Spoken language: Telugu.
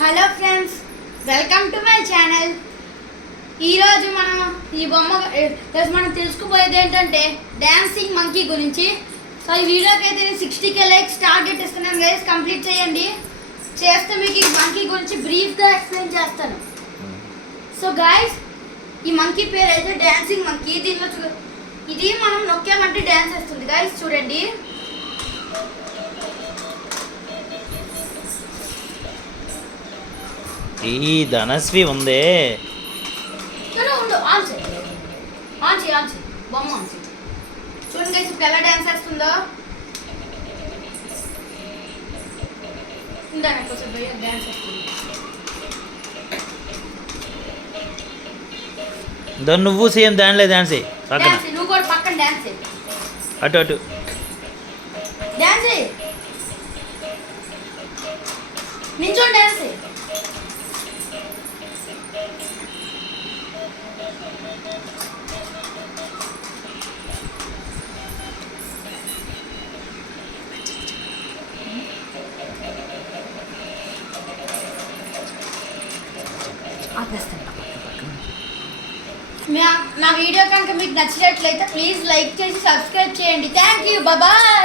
Hello friends, welcome to my channel. ఈరోజు మనం తెలుసుకోబోయేది ఏంటంటే డాన్సింగ్ మంకీ గురించి. సో ఈ వీడియోకి అయితే నేను 60K లైక్స్ టార్గెట్ ఇస్తున్నాను గైస్. కంప్లీట్ చేయండి. చేస్తే మీకు ఈ మంకీ గురించి బ్రీఫ్గా ఎక్స్ప్లెయిన్ చేస్తాను. సో గైస్, ఈ మంకీ పేరు అయితే డాన్సింగ్ మంకీ. ఇది మనం నొక్కామంటే డాన్స్ వేస్తుంది గైస్. చూడండి, ఈ ధనస్వి ఉందే. బొమ్మ చూడండి గైస్, ఇప్పుడు ఎలా డాన్స్ వేస్తుందో. డాన్స్ వేస్తుంది. నువ్వు సేమ్ దానిలో డాన్స్ పక్కన. నువ్వు కూడా పక్కన డాన్స్ అటు అటు డాన్స్ నించోండి డాన్స్. నా వీడియో కనుక మీకు నచ్చినట్లయితే ప్లీజ్ లైక్ చేసి సబ్స్క్రైబ్ చేయండి. Thank you, bye.